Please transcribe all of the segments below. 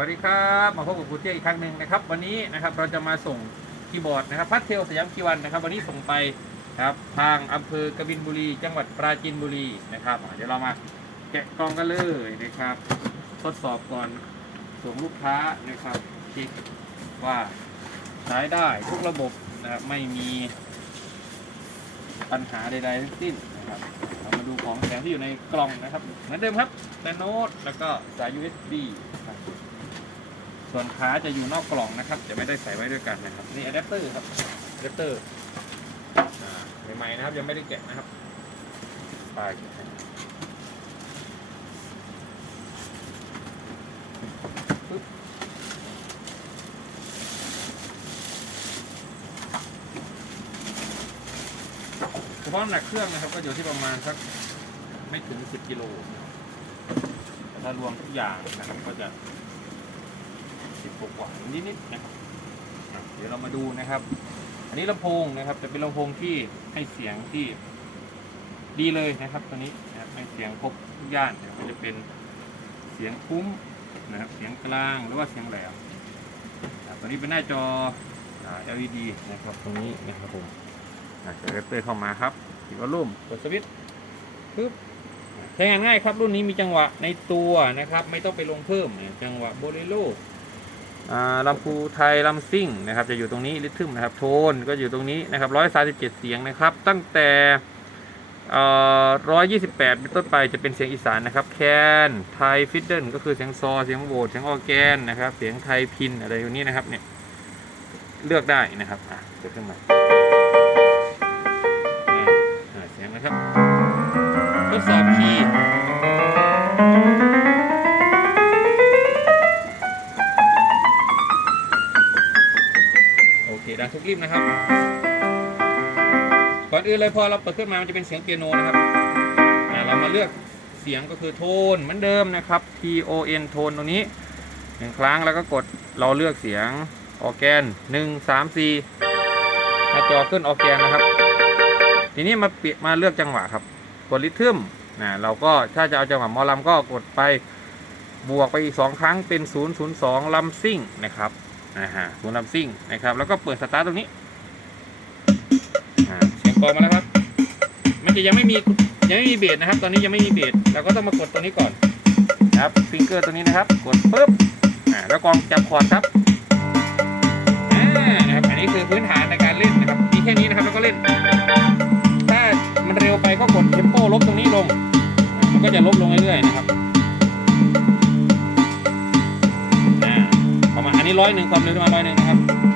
วัสดีครับมาพบกับครูเตี้ยอีกครั้งหนึ่งนะครับ วันนี้นะครับเราจะมาส่งคีย์บอร์ดนะครับพัดเทลสยามคีวันนะครับ วันนี้ส่งไปครับทางอำเภอกบินบุรี จังหวัดปราจีนบุรีนะครับเดี๋ยวเรามาแกะกล่องกันเลยนะครับ ทดสอบก่อนส่งลูกค้านะครับเช็คว่าใช้ได้ทุกระบบนะครับไม่มีปัญหาใดๆทั้งสิ้นนะครับเรามาดูของแถมที่อยู่ในกล่องนะครับเหมือนเดิมครับแต่โน้ตแล้วก็สาย USB นะครับ ส่วนขาจะอยู่นอกกล่องนะครับ จะไม่ได้ใส่ไว้ด้วยกันนะครับ นี่อะแดปเตอร์ครับอะแดปเตอร์อ่าใหม่ๆนะครับ ยังไม่ได้แกะนะครับปลายแกะให้ปึ๊บเฉพาะน้ำหนักเครื่องนะครับ ก็อยู่ที่ประมาณสักไม่ถึง 10 กิโลแต่ถ้ารวมทุกอย่างนะครับก็จะ สิบกว่านิดๆนะครับเดี๋ยวเรามาดูนะครับ อันนี้ลำโพงนะครับจะเป็นลำโพงที่ให้เสียงที่ดีเลยนะครับตัวนี้นะครับให้เสียงครบทุกย่านนะครับจะเป็นเสียงคุ้มนะครับเสียงกลางหรือว่าเสียงแหลมตัวนี้เป็นหน้าจอ LED นะครับตรงนี้นะครับผมอ่เดี๋ยวเปิดเข้ามาครับปิดวอลลุ่มกดสวิตช์ปึ๊บใช้งานง่ายครับรุ่นนี้มีจังหวะในตัวนะครับ ไม่ต้องไปลงเพิ่มจังหวะโบเลโร ลำพูไทยลำซิ่งนะครับจะอยู่ตรงนี้ริทึมนะครับโทนก็อยู่ตรงนี้นะครับร้อยสาสิบเจ็ดเสียงนะครับ ตั้งแต่ร้อยยี่สิบแปดเป็นต้นไปจะเป็นเสียงอีสานนะครับแคนไทยฟิดเดิลก็คือเสียงซอเสียงโหวตเสียงออแกนนะครับเสียงไทยพินอะไรตรงนี้นะครับเนี่ยเลือกได้นะครับอะเกิดขึ้นมาอ่าอ่าเสียงนะครับทดสอบคีย์ โอเคดังทุกริมนะครับ ก่อนอื่นเลยพอเราเปิดขึ้นมามันจะเป็นเสียงเปียโนนะครับเรามาเลือกเสียงก็คือโทนเหมือนเดิมนะครับ T O N โทนตรงนี้หนึ่งครั้งแล้วก็กดเราเลือกเสียงออแกนหนึ่งสามสี่หน้าจอขึ้นออแกนนะครับ ทีนี้มาเปลี่ยนมาเลือกจังหวะครับ กดริทึมนะเราก็ถ้าจะเอาจังหวะมอลำก็กดไปบวกไปอีกสองครั้งเป็น 002ลำซิ่งนะครับ นะฮะศูนย์ลำซิ่งนะครับ แล้วก็เปิดสตาร์ทตรงนี้เสียงกองมาแล้วครับ มันจะยังไม่มียังไม่มีเบสนะครับ ตอนนี้ยังไม่มีเบสเราก็ต้องมากดตรงนี้ก่อนนะครับฟิงเกอร์ตัวนี้นะครับ กดปุ๊บอ่าแล้วกองจับคอร์ดครับอ่านะครับอันนี้คือพื้นฐานในการเล่นนะครับมีแค่นี้นะครับแล้วก็เล่น ถ้ามันเร็วไปก็กดเทมโปลบตรงนี้ลง มันก็จะลบลงเรื่อยๆนะครับ นี้ร้อยหนึ่งความเร็วประมาณร้อยหนึ่งนะครับ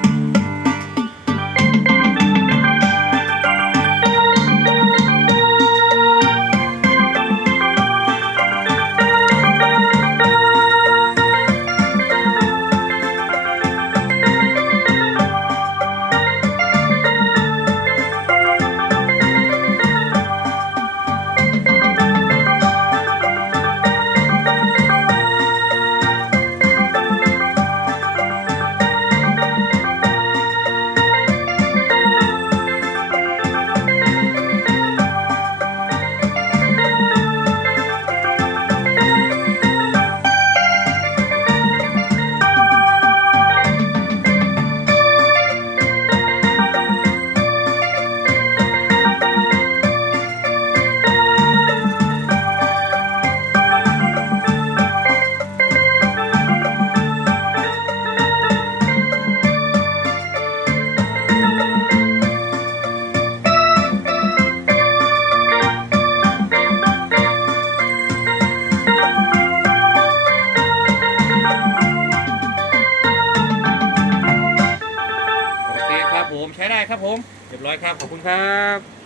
ผมเรียบร้อยครับขอบคุณครับ